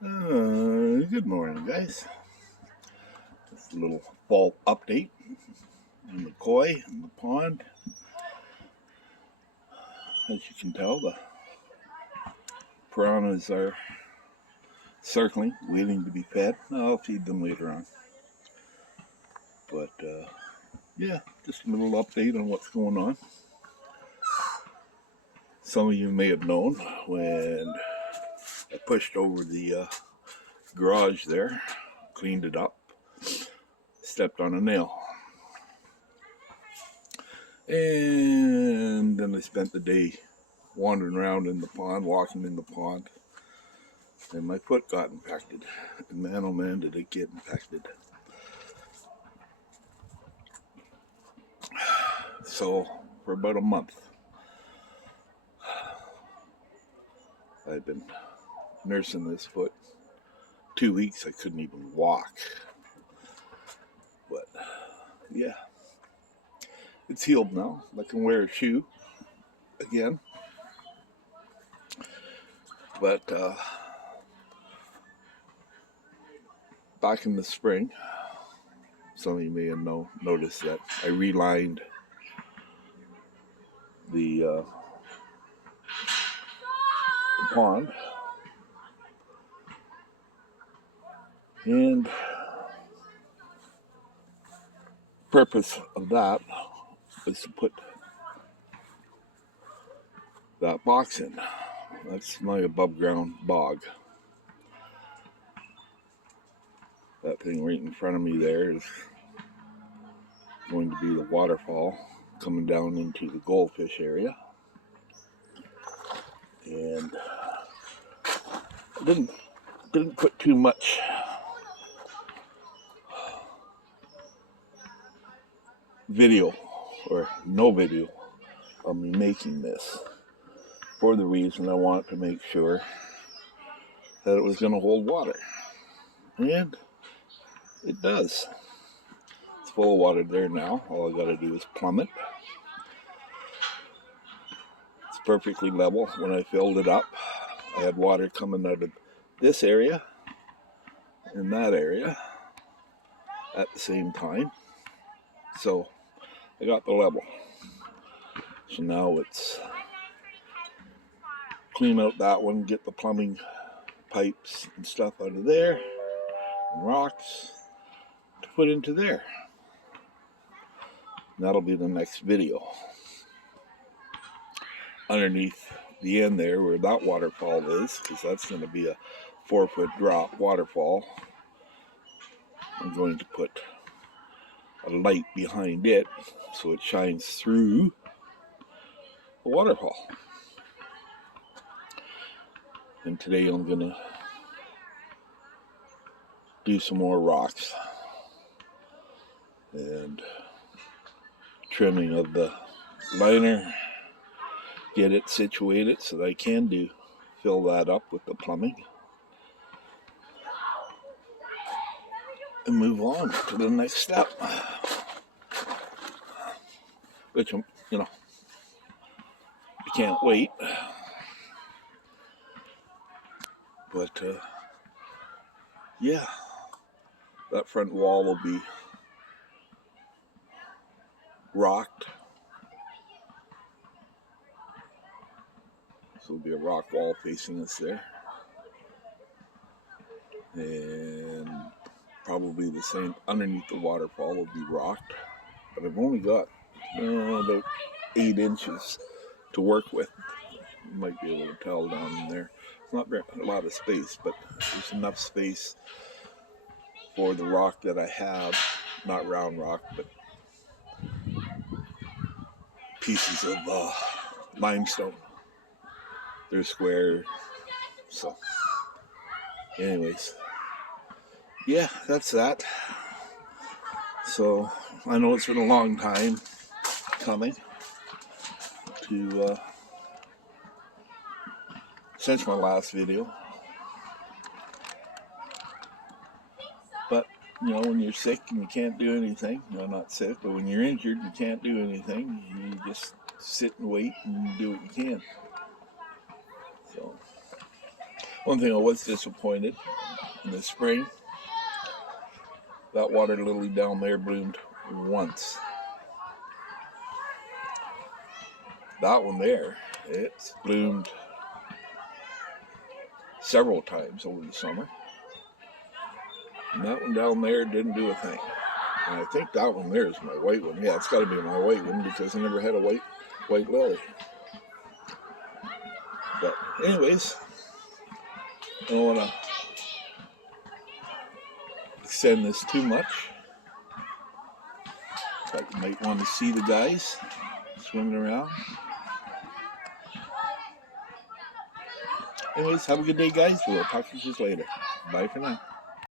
Good morning, guys. Just a little fall update on the koi and the pond. As you can tell, the piranhas are circling, waiting to be fed. I'll feed them later on. But yeah, just a little update on what's going on. Some of you may have known when I pushed over the garage there, cleaned it up, stepped on a nail. And then I spent the day wandering around in the pond, walking in the pond, and my foot got infected. And man, oh man, did it get infected. So, for about a month, I've been nursing this foot. 2 weeks, I couldn't even walk. But, yeah, it's healed now. I can wear a shoe again. But, back in the spring, some of you may have noticed that I relined the pond. And purpose of that was to put that box in. That's my above ground bog. That thing right in front of me there is going to be the waterfall coming down into the goldfish area. And I didn't put too much video or no video of me making this, for the reason I want to make sure that it was going to hold water. And it does. It's full of water there now. All I got to do is plumb it. It's perfectly level. When I filled it up, I had water coming out of this area and that area at the same time. So I got the level. So now it's clean out that one, get the plumbing pipes and stuff out of there, and rocks to put into there. And that'll be the next video. Underneath the end there where that waterfall is, because that's going to be a 4-foot drop waterfall, I'm going to put a light behind it so it shines through the waterfall. And today I'm going to do some more rocks and trimming of the liner, get it situated so that I can fill that up with the plumbing and move on to the next step, which I can't wait. But yeah, that front wall will be rocked. So it'll be a rock wall facing us there. And probably the same underneath the waterfall will be rocked. But I've only got about 8 inches to work with. You might be able to tell down in there. It's not a lot of space, but there's enough space for the rock that I have. Not round rock, but pieces of limestone. They're square. So anyways, yeah, that's that. So I know it's been a long time coming to since my last video, but when you're sick and you can't do anything, not sick, but when you're injured you can't do anything, you just sit and wait and do what you can. So One thing I was disappointed in the spring, that water lily down there bloomed once. That one there, it's bloomed several times over the summer. And that one down there didn't do a thing. And I think that one there is my white one. Yeah, it's got to be my white one because I never had a white lily. But anyways, I don't want to extend this too much. But you might want to see the guys swimming around. Anyways, have a good day, guys. We'll talk to you later. Bye for now.